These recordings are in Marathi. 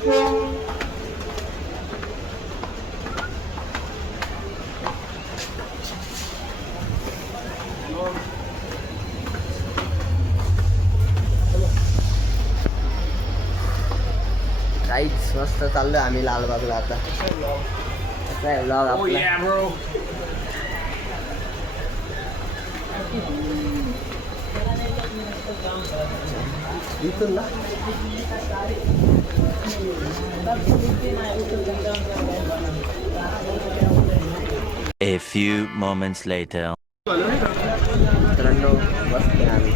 काहीच मस्त चाललोय आम्ही लालबागला आता. काय व्लॉग आपला. इथून ना A few moments later. मित्रांनो बसतोय आम्ही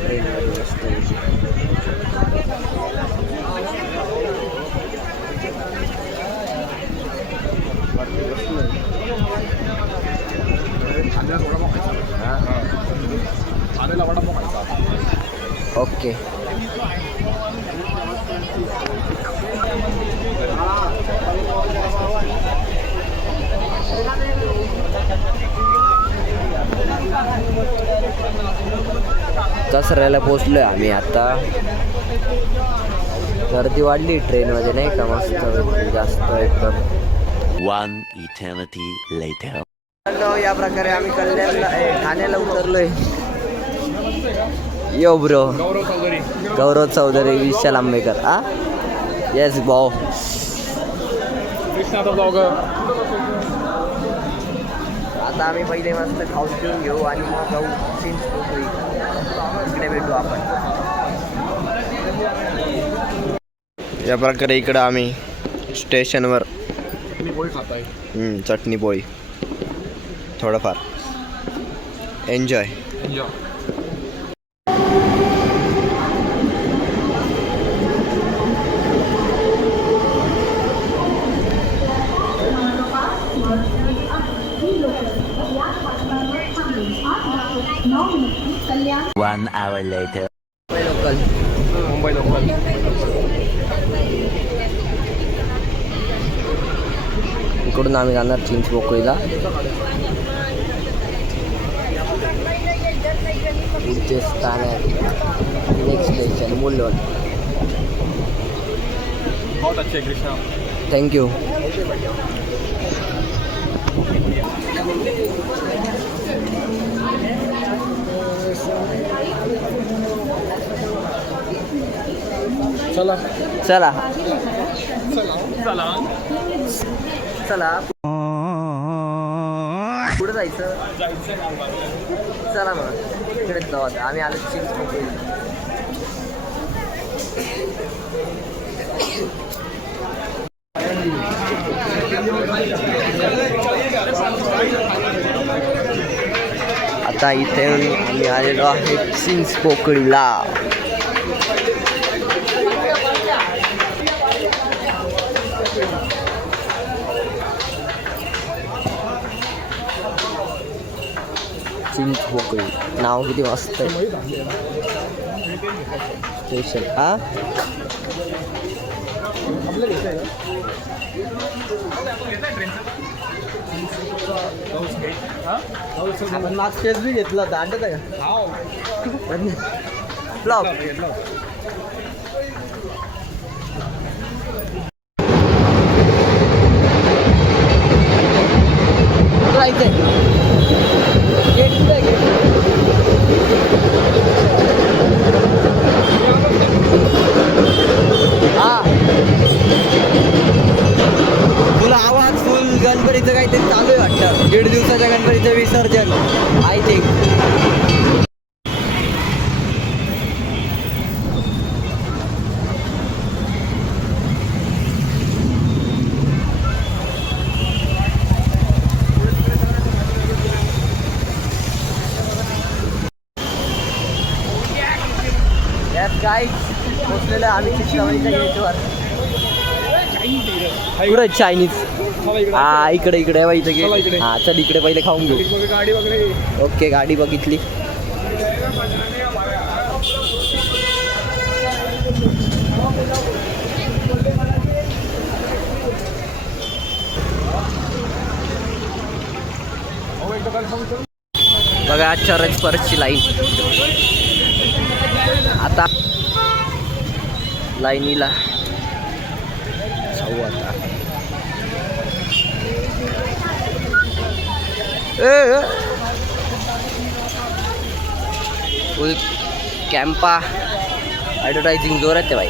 ट्रेनमध्ये बसतोय. ओके. कसऱ्याला पोचलोय आम्ही आता. गर्दी वाढली ट्रेनमध्ये नाही का, मस्त जास्त एकदम. One eternity later. या प्रकारे आम्ही कल्याणला ठाण्याला उतरलोय. यो ब्रो गौरव चौधरी विशाल आंबेकर. येस भाऊ. आता आम्ही पहिले मस्त खाऊन पिऊन घेऊ आणि मग जाऊ चिंचपोकळी. इकडे भेटू आपण. या प्रकारे इकडं आम्ही स्टेशनवर चटणी पोळी थोडंफार enjoy. One hour later. Mumbai local. इकडून आम्ही जाणार चिंचपोकळीला. पुढचे स्थान आहे नेक्स्ट स्टेशन मुलुंड. थँक्यू. चला चला चला पुढे जायचं. चला मग इकडेच जाऊ आता. आम्ही आलो चिंचपोकळी. आता इथे आम्ही आलेलो आहे चिंचपोकळीला. चिंचपोकळी नाव किती मस्त आहे. स्टेशन आपण मागच्या बी घेतला होता. आणत का ब्लॉग. तुला आवाज फुल गणपतीचं काहीतरी चालू आहे वाटतं. 1.5 दिवसाच्या गणपतीचं विसर्जन आय थिंक. काय पोचलेलं आम्ही चिंतामणीच्या गेटवर. पुढे चायनीज. इकडे इकडे इथं गेट. चल इकडे पहिले खाऊन घेऊ. ओके गाडी बघितली. बघा चरच परतची लाईन. आता लाईनीला जाऊ आता. फुल कॅम्पा ॲडव्हर्टायझिंग जोरात आहे भाई.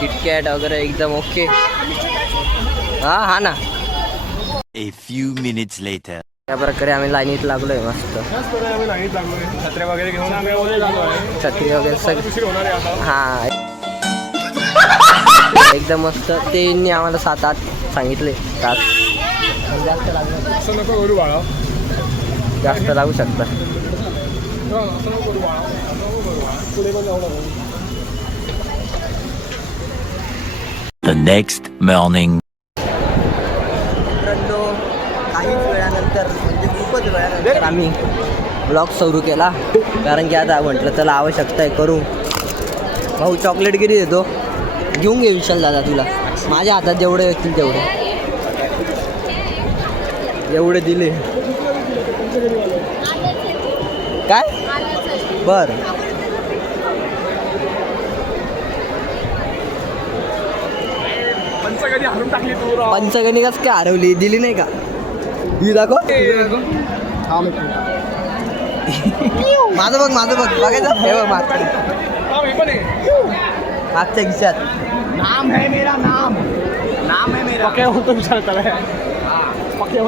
किटकॅट वगैरे एकदम ओके. हा ना. A few minutes later. त्या प्रकारे आम्ही लाईनीत लागलोय मस्त. छत्र्या वगैरे घेऊन आम्ही आहे. छत्री वगैरे सगळं हा एकदम मस्त. त्यांनी आम्हाला 7-8 सांगितले तास. जास्त लागलं असं नको करू बाळा. जास्त लागू शकतं. असं नको करू बाळा. पुढे पण जाऊ नको. The next morning. मित्रांनो काहीच वेळानंतर म्हणजे खूपच वेळानंतर आम्ही ब्लॉग सुरू केला. कारण की आता म्हटलं चला आवश्यकता आहे करू. भाऊ चॉकलेट किती देतो? घेऊन घे विशाल दादा तुला. माझ्या हातात जेवढे येतील तेवढे. एवढे दिले काय बर. पंचगणी हरून टाकली तू राव. पंचगणी कसं काय हरवली? दिली नाही का? ही दाखव. माझं बघ बघायचं हे बघ मागच्या खिशात. नाम है मेरा नाम. नाम है मेरा. पक्या होतो विचार करा. पक्या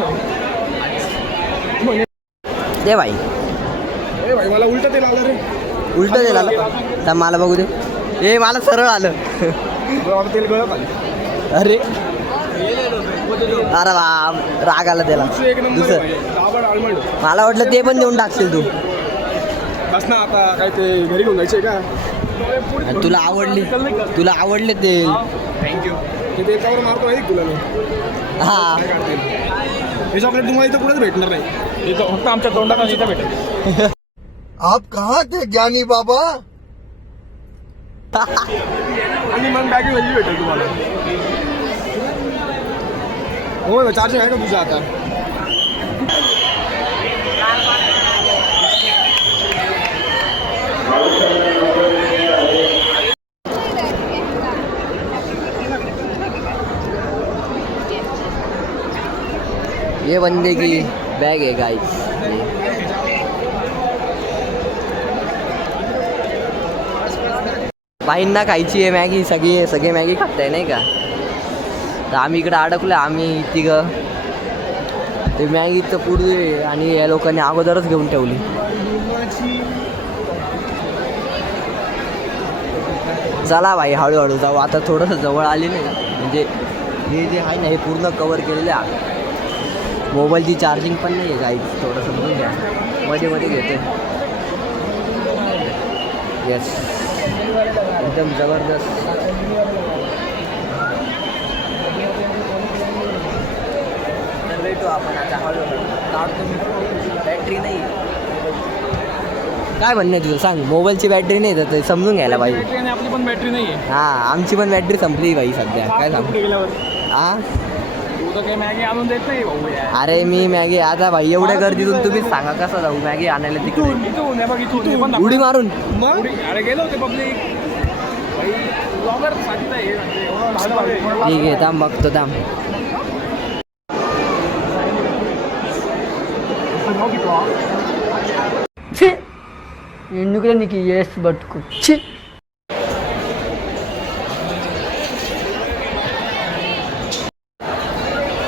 दे भाई. ए भाई मला उलट तेल आलं रे. उलट दे आलं तर मला बघू दे. ए मला सरळ आलं. तेल गळत आलं. अरे अरे राग आला त्याला. एक नंबर दुसरं डाबर आलमंड. मला वाटलं ते पण देऊन टाकशील तू. बस ना आता काय ते घरी घेऊन जायचे का? तुला आवडले ते. थँक्यू. ते त्याच्यावर मारतो आहे तुला. हा हे चॉकलेट तुम्हाला इथं कुठेच भेटणार नाही. इथं फक्त आमच्या तोंडात इथं भेटेल. आप कहाँ थे ज्ञानी बाबा? आणि मग बॅग वेगळी भेटेल तुम्हाला. हो ना चार्जिंग आहे का तुझं आता? ये बंदे की बैग है गाइस. बाईंना खायची आहे मॅगी. सगळे मॅगी खाताय नाही का? तर आम्ही इकडे अडकलो. आम्ही तिघं ते मॅगीचं पुढे आणि या लोकांनी अगोदरच घेऊन ठेवली. चला भाई हळूहळू जाऊ. आता थोडंसं जवळ आली नाही म्हणजे हे जे आहे ना हे पूर्ण कवर केलेलं आहे. मोबाईलची चार्जिंग पण नाही आहे काही. थोडंसं बघून घ्या. मध्ये घेते. येस एकदम जबरदस्त. तर भेटू आपण आता हळूहळू. काढतो बॅटरी नाही. काय म्हणणं आहे तुझं सांग. मोबाईलची बॅटरी नाही तर ते समजून घ्यायला पाहिजे. आपली पण बॅटरी नाही आहे. हां आमची पण बॅटरी संपली बाई सध्या. काय सांगू गेल्यावर हां. तू तर काही मॅगी आणून देत नाही भाऊ यार. अरे मी मॅगी आता भाई एवढ्या गर्दीतून तुम्हीच सांगा कसं जाऊ मॅगी आणायला तिकडे. इथून हे बघ इथून उडी मारून. मग अरे गेलो होते पब्लिक. ब्लॉगर साधीच आहे. ठीक आहे थांब बघतो थांब. ఎందుకులే నీకు ఏసి పట్టుకొచ్చి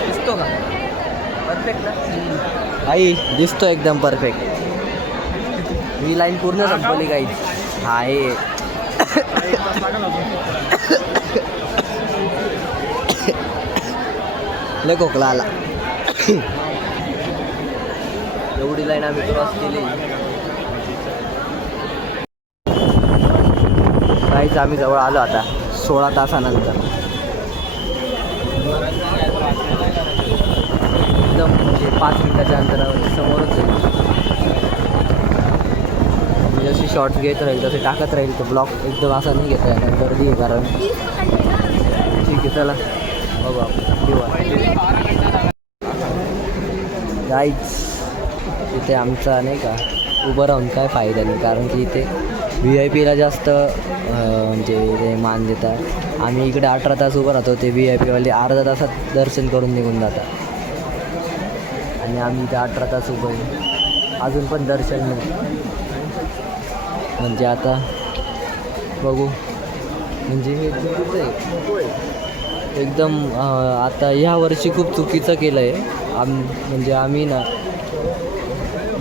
दिसतो का परफेक्ट ना? आई दिसतो एकदम परफेक्ट. ही लाईन पूर्ण संपवली काही. हा हे लय खोकला आला. एवढी लाईन आम्ही क्रॉस केली. काहीच आम्ही जवळ आलो आता 16 तासानंतर. एकदम म्हणजे 5 मिनिटाच्या अंतरावर समोरच आहे. जशी शॉर्ट्स घेत राहील तसे टाकत राहील. तर ब्लॉग एकदम असा नाही घेता येणार. गर्दी आहे कारण. ठीक आहे चला बघू आपण. गाईज इथे आमचा नाही का उभं राहून काय फायदा नाही कारण की इथे व्ही आय पीला जास्त म्हणजे ते मान देतात. आम्ही इकडे 18 तास उभं राहतो, ते व्ही आय पीवाले अर्धा तासात दर्शन करून निघून जातात आणि आम्ही इथे 18 तास उभं आहे, अजून पण दर्शन नाही. म्हणजे आता बघू, म्हणजे हे चुकीचं आहे एकदम. आता ह्या वर्षी खूप चुकीचं केलं आहे म्हणजे आम्ही ना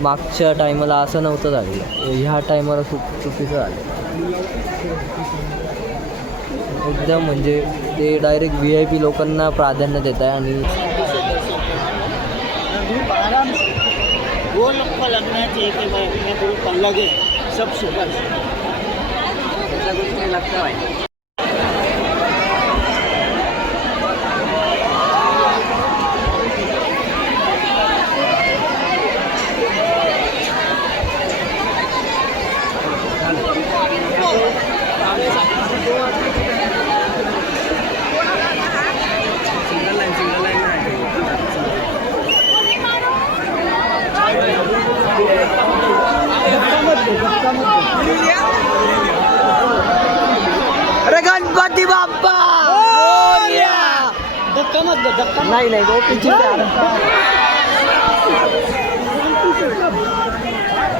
मागच्या टायमाला असं नव्हतं झालं, ह्या टायमाला खूप चुकीचं झालं एकदम. म्हणजे ते डायरेक्ट व्ही आय पी लोकांना प्राधान्य देत आहे आणि वो लोग को लगना चाहिए कि मैं बिल्कुल लगे सब सुपर ऐसा कुछ नहीं लगता भाई. अरे गणपती बाप्पा धक्का मत दो, धक्का मत. नाही नाही गोपीची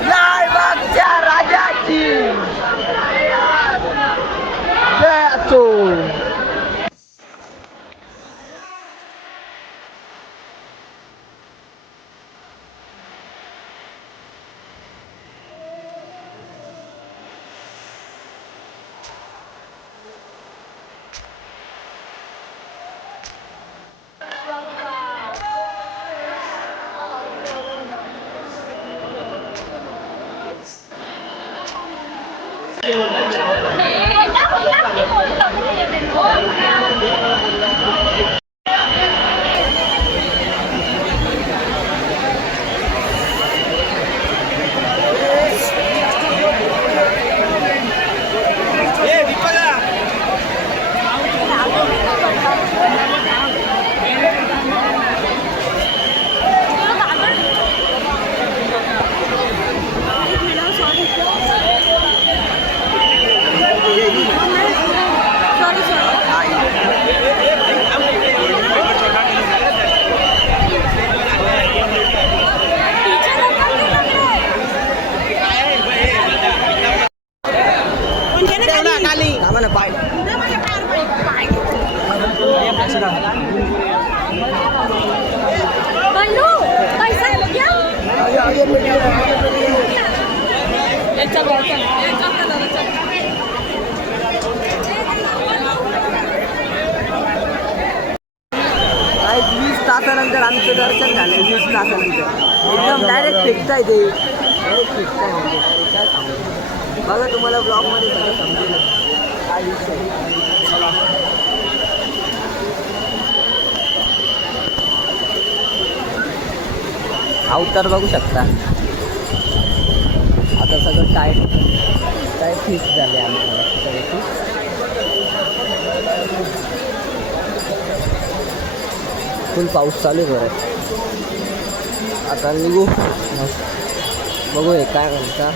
लालबागच्या राजाची जय असो. बल्लू पैसा क्या गाईज 20 तासानंतर आमचं दर्शन झालं. 20 तासानंतर एकदम डायरेक्ट फिक्स आहे ते, डायरेक्ट फिक्स आहे. म्हणजे डायरेक्ट काय सांगू, बघा तुम्हाला ब्लॉगमध्ये सगळं समजेल काय विषय आहे. अवतार बघू शकता. आता सगळं टाईट फिक्स झाले आम्हाला सगळं. फुल पाऊस चालू आहे बरं. आता निघू, बघू हे काय म्हणता.